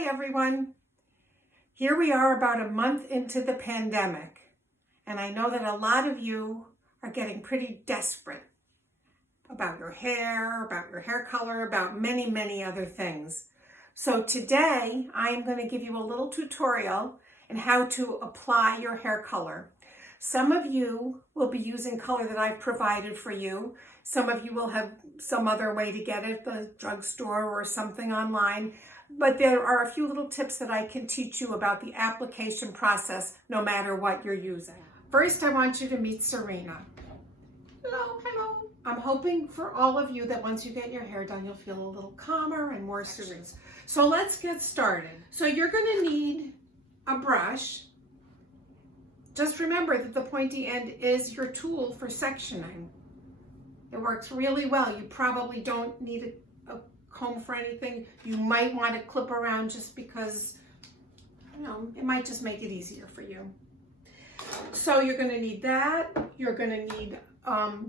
Hi everyone. Here we are about a month into the pandemic, and I know that a lot of you are getting pretty desperate about your hair, about your hair color, about many other things. So today I'm going to give you a little tutorial on how to apply your hair color. Some of you will be using color that I've provided for you. Some of you will have some other way to get it, the drugstore or something online. But there are a few little tips that I can teach you about the application process, no matter what you're using. First, I want you to meet Serena. Hello. I'm hoping for all of you that once you get your hair done, you'll feel a little calmer and more serene. So let's get started. So you're going to need a brush. Just remember that the pointy end is your tool for sectioning. It works really well. You probably don't need a comb for anything. You might want to clip around just because, it might just make it easier for you. So you're going to need that. You're going to need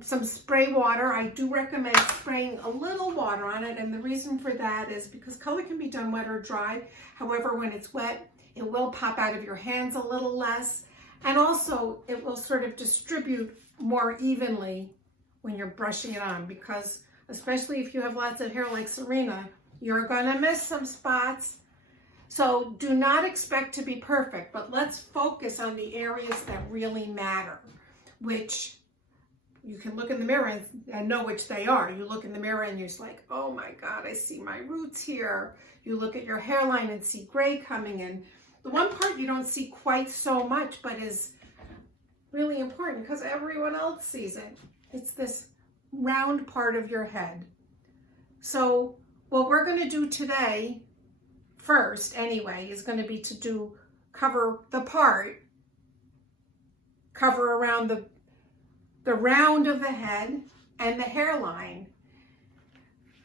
some spray water. I do recommend spraying a little water on it, and the reason for that is because color can be done wet or dry. However, when it's wet, it will pop out of your hands a little less, and also it will sort of distribute more evenly when you're brushing it on, because especially if you have lots of hair like Serena, you're gonna miss some spots. So do not expect to be perfect, but let's focus on the areas that really matter, which you can look in the mirror and know which they are. You look in the mirror and you're just like, oh my God, I see my roots here. You look at your hairline and see gray coming in. The one part you don't see quite so much, but is really important because everyone else sees it. It's this round part of your head. So what we're going to do today, first anyway, is going to be to cover the part, cover around the round of the head and the hairline.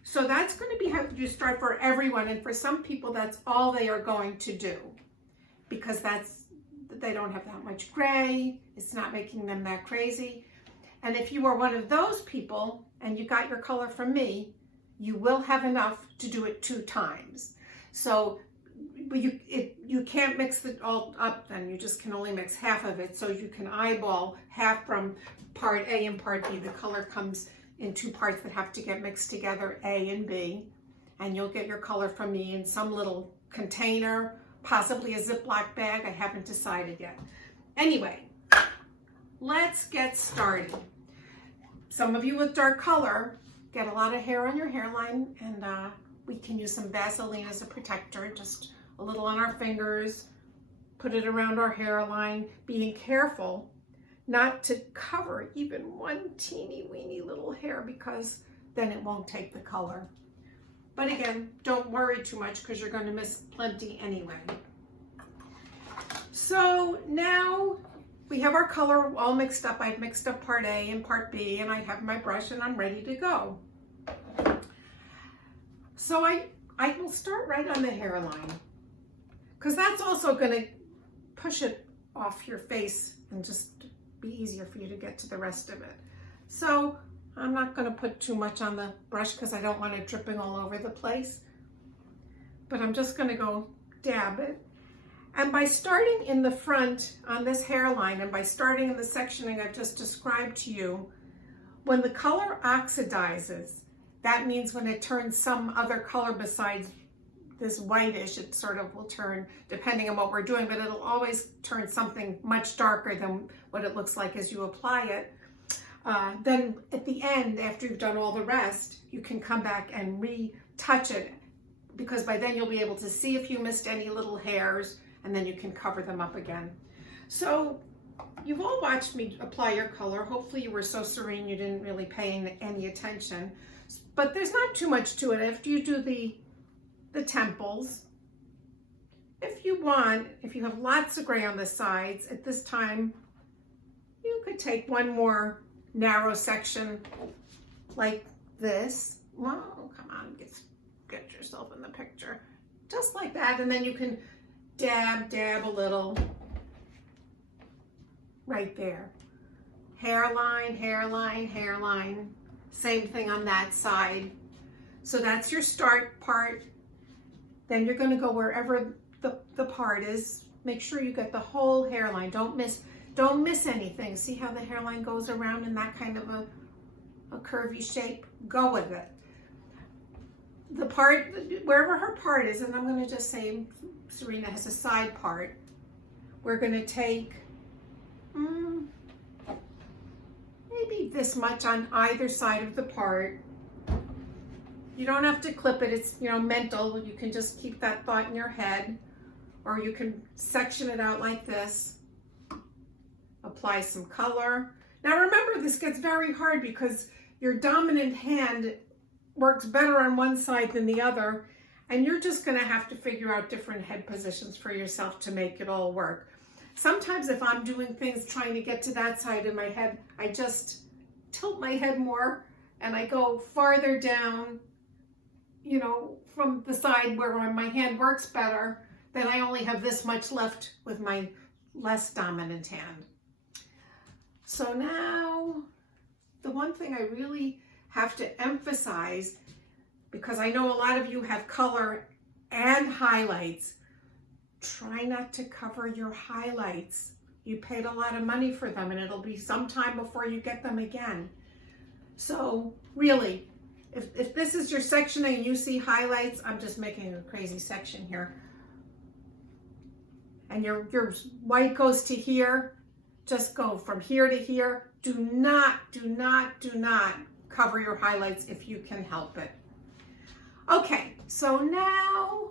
So that's going to be how you start for everyone, and for some people that's all they are going to do, because they don't have that much gray, it's not making them that crazy. And if you are one of those people and you got your color from me, you will have enough to do it 2 times. So you can't mix it all up then, you just can only mix half of it. So you can eyeball half from part A and part B. The color comes in 2 parts that have to get mixed together, A and B. And you'll get your color from me in some little container, possibly a Ziploc bag. I haven't decided yet. Anyway, let's get started. Some of you with dark color get a lot of hair on your hairline, and we can use some Vaseline as a protector, just a little on our fingers, put it around our hairline, being careful not to cover even one teeny weeny little hair, because then it won't take the color. But again, don't worry too much because you're going to miss plenty anyway. So now we have our color all mixed up. I've mixed up part A and part B, and I have my brush and I'm ready to go. So I will start right on the hairline, because that's also going to push it off your face and just be easier for you to get to the rest of it. So I'm not going to put too much on the brush because I don't want it dripping all over the place, but I'm just going to go dab it. And by starting in the front on this hairline, and by starting in the sectioning I've just described to you, when the color oxidizes, that means when it turns some other color besides this whitish, it sort of will turn, depending on what we're doing, but it'll always turn something much darker than what it looks like as you apply it. Then at the end, after you've done all the rest, you can come back and retouch it, because by then you'll be able to see if you missed any little hairs, and then you can cover them up again. So you've all watched me apply your color. Hopefully you were so serene you didn't really pay any attention. But there's not too much to it. After you do the temples, if you want, if you have lots of gray on the sides, at this time, you could take one more narrow section like this. Well, come on, get yourself in the picture. Just like that, and then you can dab a little right there. Hairline, hairline, hairline. Same thing on that side. So that's your start part. Then you're going to go wherever the part is. Make sure you get the whole hairline. Don't miss anything. See how the hairline goes around in that kind of a curvy shape? Go with it. The part, wherever her part is, and I'm going to just say Serena has a side part, we're going to take maybe this much on either side of the part. You don't have to clip it. It's, mental. You can just keep that thought in your head, or you can section it out like this. Apply some color. Now remember, this gets very hard because your dominant hand works better on one side than the other, and you're just going to have to figure out different head positions for yourself to make it all work. Sometimes if I'm doing things trying to get to that side of my head, I just tilt my head more and I go farther down, from the side where my hand works better. Then I only have this much left with my less dominant hand. So now, the one thing I really have to emphasize, because I know a lot of you have color and highlights, try not to cover your highlights. You paid a lot of money for them, and it'll be some time before you get them again. So really, if this is your section and you see highlights, I'm just making a crazy section here, and your white goes to here, just go from here to here. Do not cover your highlights if you can help it. Okay, so now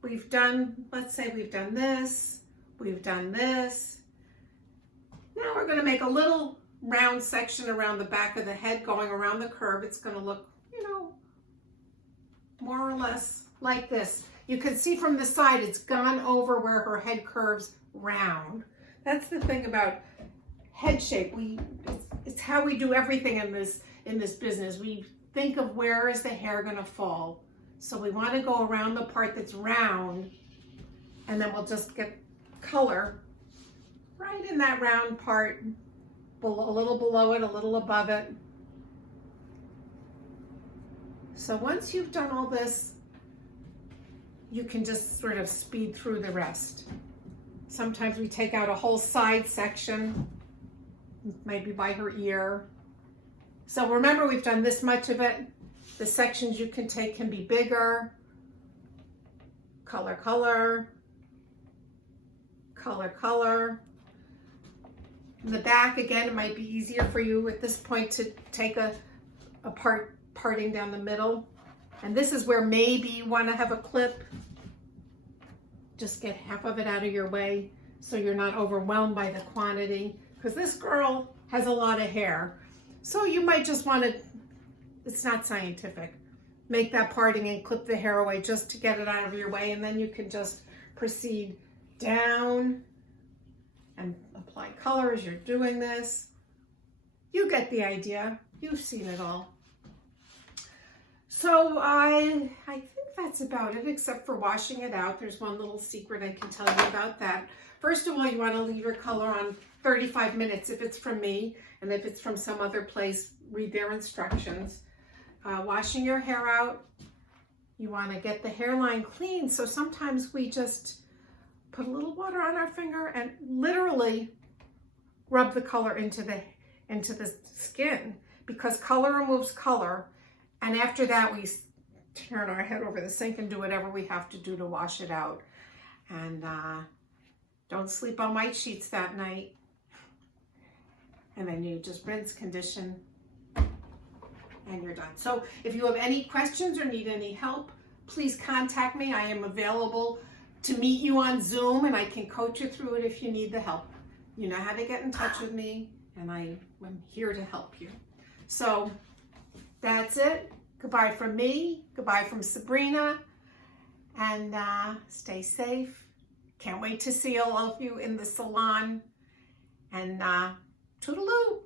we've done, let's say we've done this, we've done this. Now we're going to make a little round section around the back of the head going around the curve. It's going to look, more or less like this. You can see from the side it's gone over where her head curves round. That's the thing about head shape. It's how we do everything in this business. We think of where is the hair going to fall. So we want to go around the part that's round, and then we'll just get color right in that round part, a little below it, a little above it. So once you've done all this, you can just sort of speed through the rest. Sometimes we take out a whole side section, maybe by her ear. So remember, we've done this much of it. The sections you can take can be bigger. Color, color, color, color. In the back, again, it might be easier for you at this point to take a parting down the middle. And this is where maybe you want to have a clip. Just get half of it out of your way so you're not overwhelmed by the quantity, because this girl has a lot of hair. So you might just want to, it's not scientific, make that parting and clip the hair away just to get it out of your way, and then you can just proceed down and apply color as you're doing this. You get the idea. You've seen it all. So I think that's about it, except for washing it out. There's one little secret I can tell you about that. First of all, you want to leave your color on 35 minutes if it's from me, and if it's from some other place, read their instructions. Washing your hair out, you want to get the hairline clean. So sometimes we just put a little water on our finger and literally rub the color into the skin, because color removes color. And after that, we turn our head over the sink and do whatever we have to do to wash it out. And don't sleep on white sheets that night. And then you just rinse, condition, and you're done. So if you have any questions or need any help, please contact me. I am available to meet you on Zoom, and I can coach you through it if you need the help. You know how to get in touch with me, and I am here to help you. So that's it. Goodbye from me. Goodbye from Sabrina. And stay safe. Can't wait to see all of you in the salon. And toodaloo.